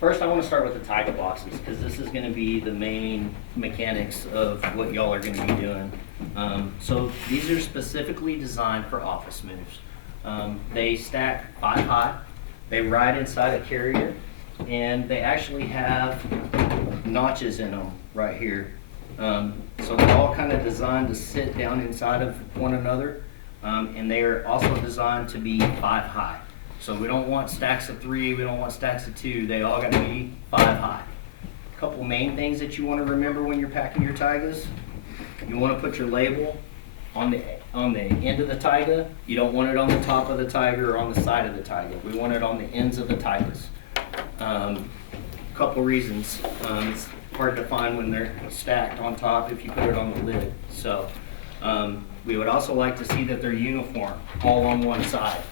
First, I want to start with the taiga boxes because this is going to be the main mechanics of what y'all are going to be doing. So these are specifically designed for office moves. They stack 5 high. They ride inside a carrier, and they actually have notches in them right here. So they're all kind of designed to sit down inside of one another, and they are also designed to be 5 high. So we don't want stacks of 3, we don't want stacks of 2, they all got to be 5 high. A couple main things that you want to remember when you're packing your taigas. You want to put your label on the end of the taiga. You don't want it on the top of the taiga or on the side of the taiga. We want it on the ends of the taigas. Couple reasons. It's hard to find when they're stacked on top if you put it on the lid. So we would also like to see that they're uniform, all on one side.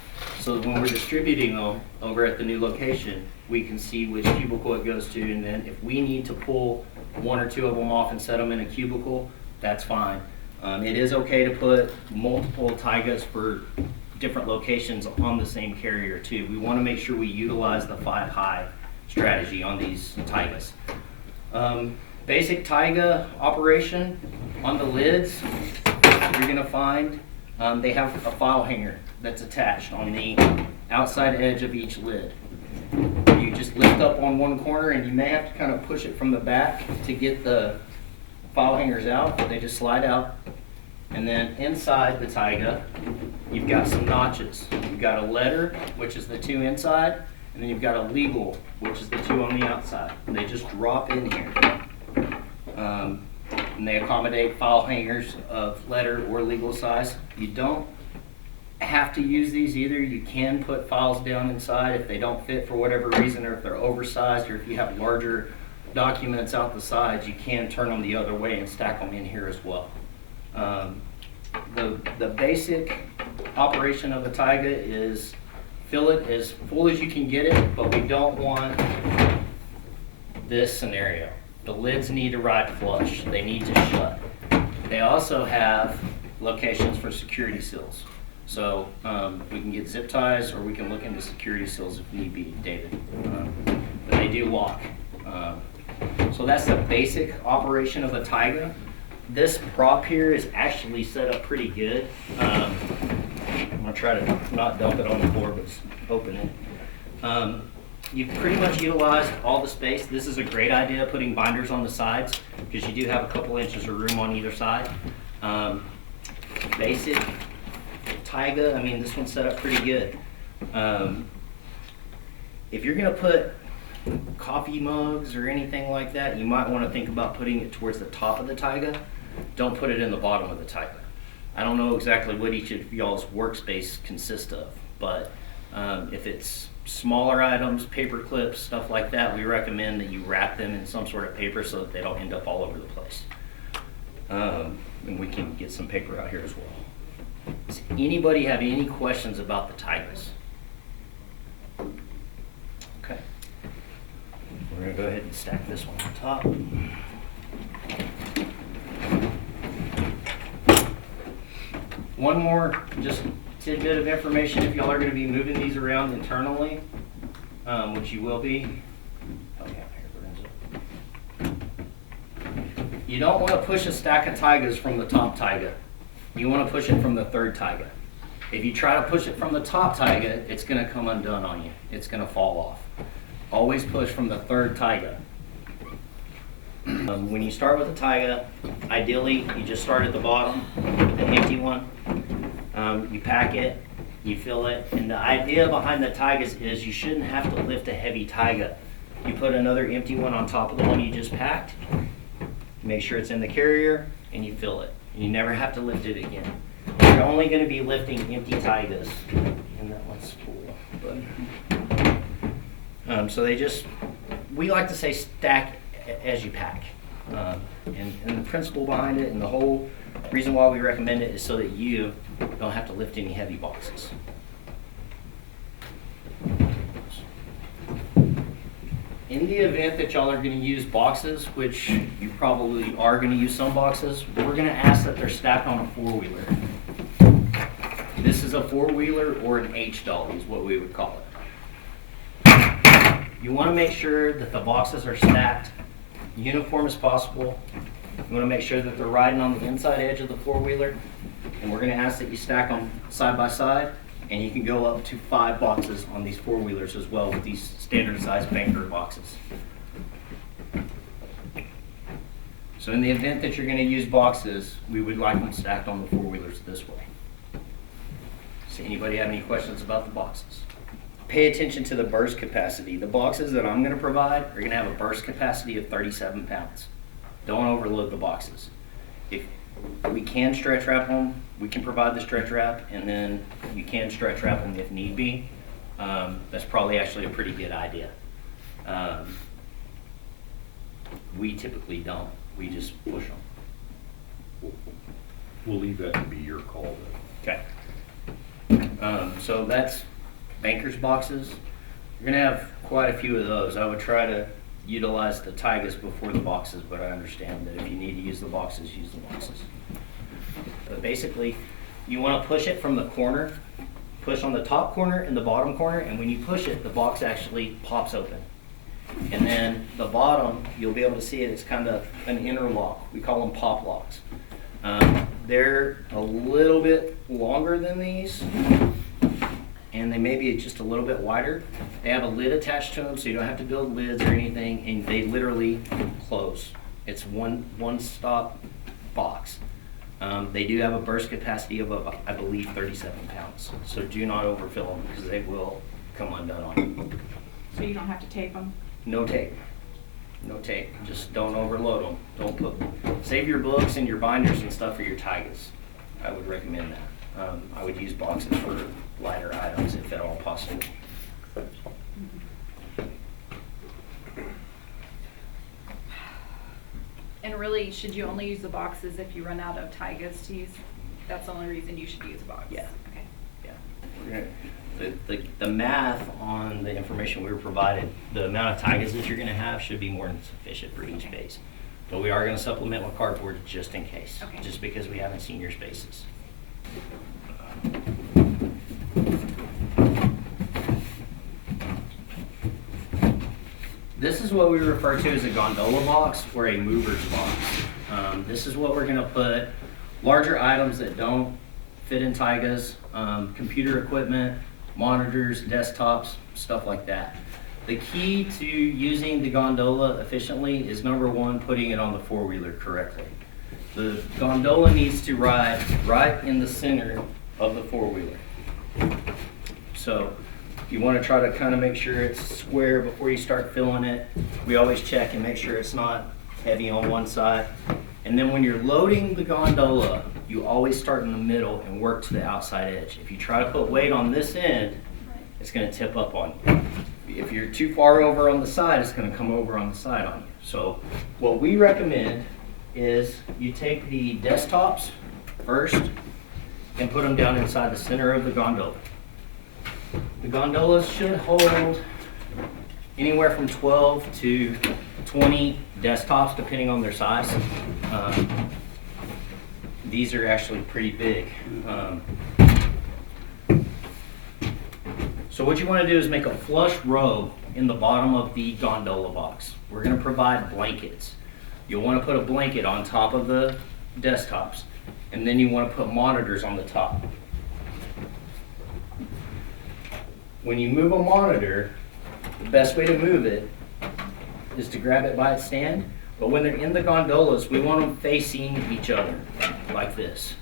So that when we're distributing them over at the new location, we can see which cubicle it goes to, and then if we need to pull 1 or 2 of them off and set them in a cubicle, that's fine. It is okay to put multiple taigas for different locations on the same carrier too. We want to make sure we utilize the 5 high strategy on these taigas. Basic taiga operation on the lids, you're going to find they have a file hanger that's attached on the outside edge of each lid. You just lift up on one corner, and you may have to kind of push it from the back to get the file hangers out. They just slide out. And then inside the taiga, you've got some notches. You've got a letter, which is the 2 inside, and then you've got a legal, which is the 2 on the outside. And they just drop in here. And they accommodate file hangers of letter or legal size. You don't have to use these either. You can put files down inside if they don't fit for whatever reason, or if they're oversized, or if you have larger documents out the sides, you can turn them the other way and stack them in here as well. The basic operation of a taiga is fill it as full as you can get it, but we don't want this scenario. The lids need to ride flush. They need to shut. They also have locations for security seals. So we can get zip ties, or we can look into security seals if need be, David. But they do lock. So that's the basic operation of a taiga. This prop here is actually set up pretty good. I'm gonna try to not dump it on the floor, but open it. You've pretty much utilized all the space. This is a great idea, putting binders on the sides, because you do have a couple inches of room on either side. Basic taiga, I mean, this one's set up pretty good. If you're gonna put coffee mugs or anything like that, you might want to think about putting it towards the top of the taiga. Don't put it in the bottom of the taiga. I don't know exactly what each of y'all's workspace consists of, but if it's smaller items, paper clips, stuff like that, we recommend that you wrap them in some sort of paper so that they don't end up all over the place. And we can get some paper out here as well. Does anybody have any questions about the taigas? Okay. We're going to go ahead and stack this one on top. One more just tidbit of information, if y'all are going to be moving these around internally, which you will be. You don't want to push a stack of taigas from the top taiga. You want to push it from the third taiga. If you try to push it from the top taiga, it's going to come undone on you. It's going to fall off. Always push from the third taiga. When you start with a taiga, ideally you just start at the bottom with the empty one. You pack it, you fill it, and the idea behind the taigas is you shouldn't have to lift a heavy taiga. You put another empty one on top of the one you just packed, make sure it's in the carrier, and you fill it. You never have to lift it again. You're only going to be lifting empty taigas, and that one's full. But so they just, we like to say stack as you pack. And the principle behind it and the whole reason why we recommend it is so that you don't have to lift any heavy boxes. In the event that y'all are going to use boxes, which you probably are going to use some boxes, we're going to ask that they're stacked on a 4-wheeler. This is a 4-wheeler or an H-dolly is what we would call it. You want to make sure that the boxes are stacked uniform as possible. You want to make sure that they're riding on the inside edge of the four-wheeler. And we're going to ask that you stack them side by side. And you can go up to 5 boxes on these four-wheelers as well with these standard size banker boxes. So in the event that you're going to use boxes, we would like them stacked on the four-wheelers this way. So anybody have any questions about the boxes? Pay attention to the burst capacity. The boxes that I'm going to provide are going to have a burst capacity of 37 pounds. Don't overload the boxes. If we can stretch wrap them, we can provide the stretch wrap, and then you can stretch wrap them if need be. That's probably actually a pretty good idea. We typically don't. We just push them. We'll leave that to be your call then. Okay. So that's banker's boxes. You're gonna have quite a few of those. I would try to utilize the Tygas before the boxes, but I understand that if you need to use the boxes, use the boxes. But basically, you want to push it from the corner, push on the top corner and the bottom corner, and when you push it, the box actually pops open. And then the bottom, you'll be able to see it, it's kind of an interlock. We call them pop locks. They're a little bit longer than these, and they may be just a little bit wider. They have a lid attached to them, so you don't have to build lids or anything, and they literally close. It's one-stop box. They do have a burst capacity of, I believe, 37 pounds. So do not overfill them because they will come undone on you. So you don't have to tape them? No tape. No tape. Just don't overload them. Don't put. Save your books and your binders and stuff for your Tygas. I would recommend that. I would use boxes for lighter items if at all possible. And really, should you only use the boxes if you run out of Tygas to use? That's the only reason you should use a box? Yeah. Okay. Yeah. The math on the information we were provided, the amount of Tygas that you're going to have should be more than sufficient for each space. But we are going to supplement with cardboard just in case, Okay. just because we haven't seen your spaces. This is what we refer to as a gondola box or a mover's box. This is what we're going to put larger items that don't fit in Tygas, computer equipment, monitors, desktops, stuff like that. The key to using the gondola efficiently is, number one, putting it on the four-wheeler correctly. The gondola needs to ride right in the center of the four-wheeler. So you want to try to kind of make sure it's square before you start filling it. We always check and make sure it's not heavy on one side. And then when you're loading the gondola, you always start in the middle and work to the outside edge. If you try to put weight on this end, it's going to tip up on you. If you're too far over on the side, it's going to come over on the side on you. So what we recommend is you take the desktops first and put them down inside the center of the gondola. The gondolas should hold anywhere from 12 to 20 desktops depending on their size. These are actually pretty big. So what you want to do is make a flush row in the bottom of the gondola box. We're going to provide blankets. You'll want to put a blanket on top of the desktops, and then you want to put monitors on the top. When you move a monitor, the best way to move it is to grab it by its stand, but when they're in the gondolas, we want them facing each other, like this.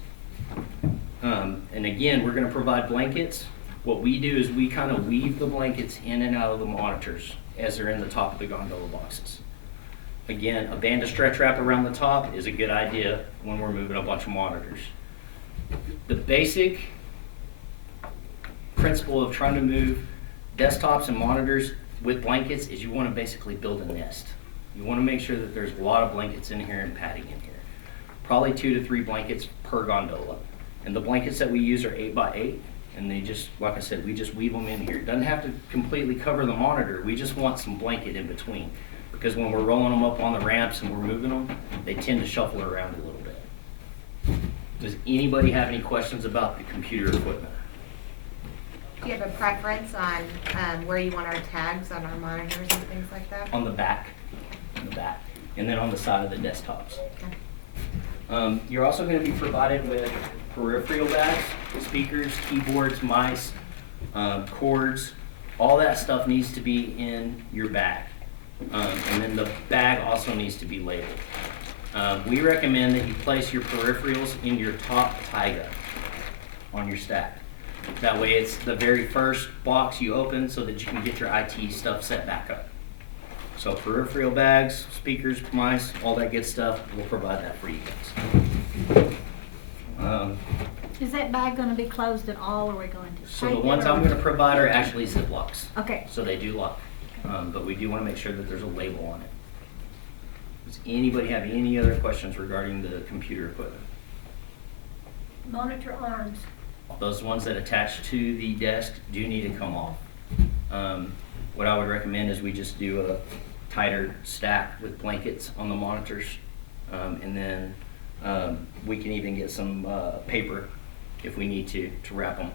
And again, we're going to provide blankets. What we do is we kind of weave the blankets in and out of the monitors as they're in the top of the gondola boxes. Again, a band of stretch wrap around the top is a good idea when we're moving a bunch of monitors. The basic principle of trying to move desktops and monitors with blankets is you want to basically build a nest. You want to make sure that there's a lot of blankets in here and padding in here. Probably 2 to 3 blankets per gondola. And the blankets that we use are 8 by 8. And they just, like I said, we just weave them in here. It doesn't have to completely cover the monitor. We just want some blanket in between. Because when we're rolling them up on the ramps and we're moving them, they tend to shuffle around a little bit. Does anybody have any questions about the computer equipment? Do you have a preference on where you want our tags on our monitors and things like that? On the back, and then on the side of the desktops. Okay. You're also going to be provided with peripheral bags, speakers, keyboards, mice, cords. All that stuff needs to be in your bag. And then the bag also needs to be labeled. We recommend that you place your peripherals in your top taiga on your stack. That way it's the very first box you open so that you can get your IT stuff set back up. So peripheral bags, speakers, mice, all that good stuff, we'll provide that for you guys. Is that bag gonna be closed at all, or are we going to? So the tape ones it, or- I'm gonna provide are actually Ziplocs. Okay. So they do lock, but we do wanna make sure that there's a label on it. Does anybody have any other questions regarding the computer equipment? Monitor arms. Those ones that attach to the desk do need to come off. What I would recommend is we just do a tighter stack with blankets on the monitors, and then we can even get some paper if we need to wrap them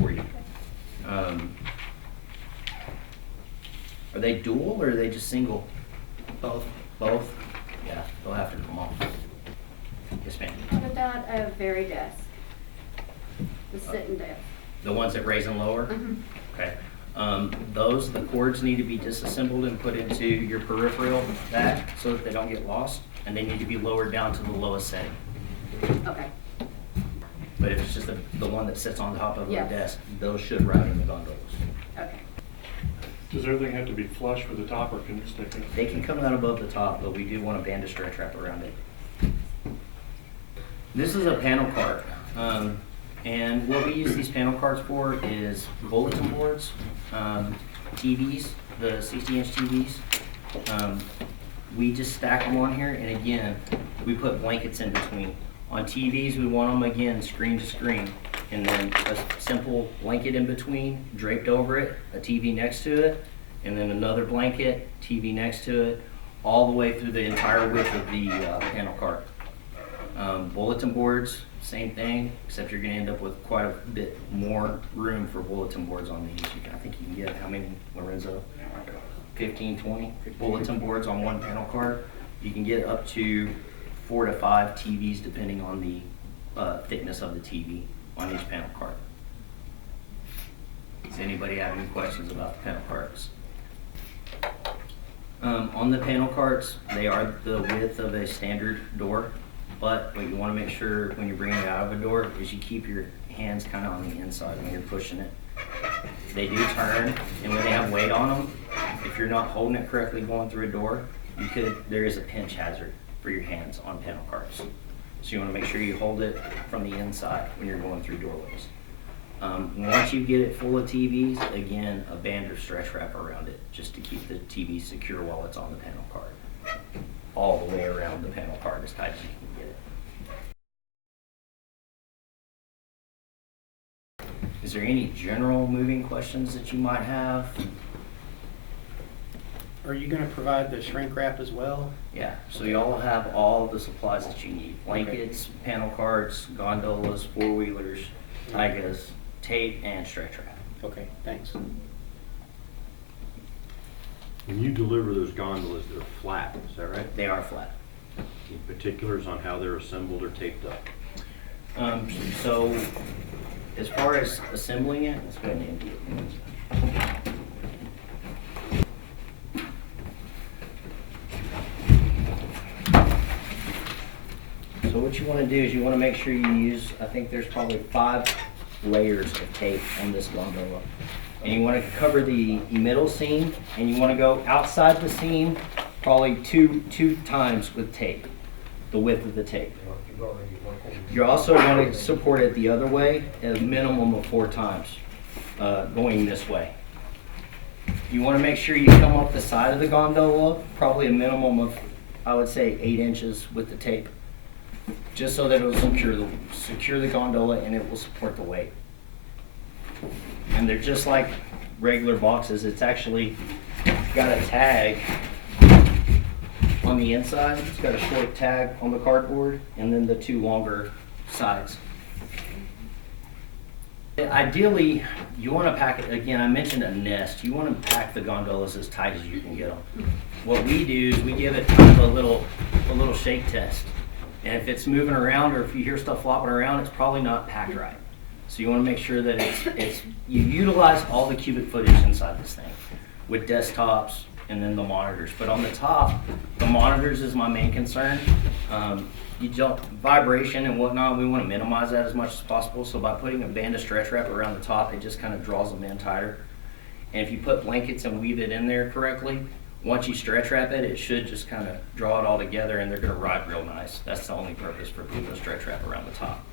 for you. Are they dual or are they just single? Both. Both? Yeah, they'll have to come off. Yes, ma'am. What about a very desk? The sitting desk? The ones that raise and lower? Mhm. Okay. The cords need to be disassembled and put into your peripheral bag so that they don't get lost, and they need to be lowered down to the lowest setting. Okay. But if it's just the one that sits on top of the Yes. desk, those should ride in the gondolas. Okay. Does everything have to be flush with the top, or can it stick in? They can come out above the top, but we do want a band of stretch wrap around it. This is a panel cart. And what we use these panel carts for is bulletin boards, TVs, the 60-inch TVs. We just stack them on here, and again, we put blankets in between. On TVs, we want them, again, screen to screen, and then a simple blanket in between, draped over it, a TV next to it, and then another blanket, TV next to it, all the way through the entire width of the panel cart. Bulletin boards, same thing, except you're gonna end up with quite a bit more room for bulletin boards on these. I think you can get, how many, Lorenzo? 15, 20 bulletin boards on one panel cart. You can get up to 4 to 5 TVs depending on the thickness of the TV on each panel cart. Does anybody have any questions about the panel carts? On the panel carts, they are the width of a standard door. But what you want to make sure when you're bringing it out of a door is you keep your hands kind of on the inside when you're pushing it. They do turn, and when they have weight on them, if you're not holding it correctly going through a door, there is a pinch hazard for your hands on panel carts. So you want to make sure you hold it from the inside when you're going through doorways. Once you get it full of TVs, again, a band or stretch wrap around it just to keep the TV secure while it's on the panel cart. All the way around the panel cart as tight as you can get it. Is there any general moving questions that you might have? Are you gonna provide the shrink wrap as well? Yeah, so y'all have all the supplies that you need. Blankets, panel carts, gondolas, four-wheelers, taigas, tape, and stretch wrap. Okay, thanks. When you deliver those gondolas, they're flat, is that right? They are flat. Any particulars on how they're assembled or taped up? So as far as assembling it, let's go ahead and empty it. So what you want to do is you want to make sure you use, I think there's probably 5 layers of tape on this gondola. And you want to cover the middle seam, and you want to go outside the seam probably two times with tape, the width of the tape. You also want to support it the other way, a minimum of 4 times, going this way. You want to make sure you come up the side of the gondola, probably a minimum of, I would say, 8 inches with the tape, just so that it will secure the gondola and it will support the weight. And they're just like regular boxes. It's actually got a tag on the inside. It's got a short tag on the cardboard and then the 2 longer sides. Ideally, you want to pack it, again, I mentioned a nest, you want to pack the gondolas as tight as you can get them. What we do is we give it kind of a little shake test. And if it's moving around or if you hear stuff flopping around, it's probably not packed right. So you want to make sure that you utilize all the cubic footage inside this thing with desktops and then the monitors. But on the top, the monitors is my main concern. Vibration and whatnot, we want to minimize that as much as possible. So by putting a band of stretch wrap around the top, it just kind of draws them in tighter. And if you put blankets and weave it in there correctly, once you stretch wrap it, it should just kind of draw it all together and they're going to ride real nice. That's the only purpose for putting a stretch wrap around the top.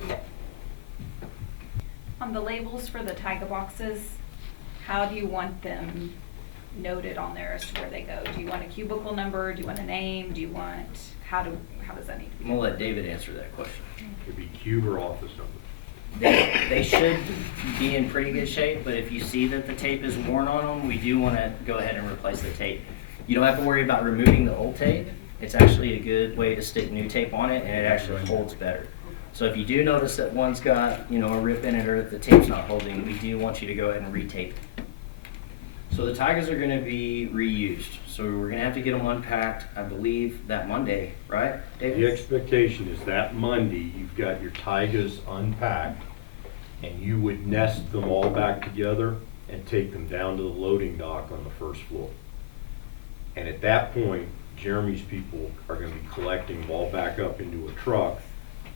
On the labels for the Tyga boxes, how do you want them noted on there as to where they go? Do you want a cubicle number? Do you want a name? Do you want, how does that need to be? I'm going to let David answer that question. Could be cube or office number. They should be in pretty good shape, but if you see that the tape is worn on them, we do want to go ahead and replace the tape. You don't have to worry about removing the old tape. It's actually a good way to stick new tape on it, and it actually holds better. So if you do notice that one's got, a rip in it or if the tape's not holding, we do want you to go ahead and retape it. So the Tygas are going to be reused. So we're going to have to get them unpacked, I believe, that Monday, right, David? The expectation is that Monday, you've got your Tygas unpacked, and you would nest them all back together and take them down to the loading dock on the first floor. And at that point, Jeremy's people are going to be collecting them all back up into a truck,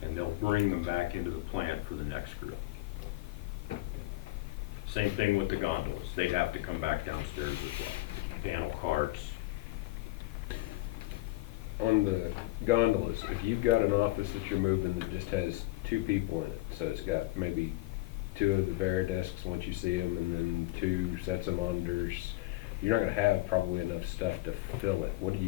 and they'll bring them back into the plant for the next group. Same thing with the gondolas. They'd have to come back downstairs as well. Panel carts. On the gondolas, if you've got an office that you're moving that just has 2 people in it, so it's got maybe 2 of the Veridesks once you see them, and then 2 sets of monitors, you're not going to have probably enough stuff to fill it. What's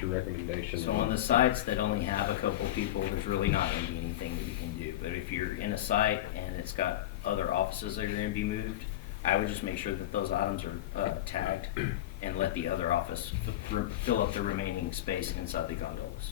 your recommendation? So on the sites that only have a couple people, there's really not going to be anything that you can do. But if you're in a site and it's got other offices that are going to be moved, I would just make sure that those items are tagged and let the other office fill up the remaining space inside the gondolas.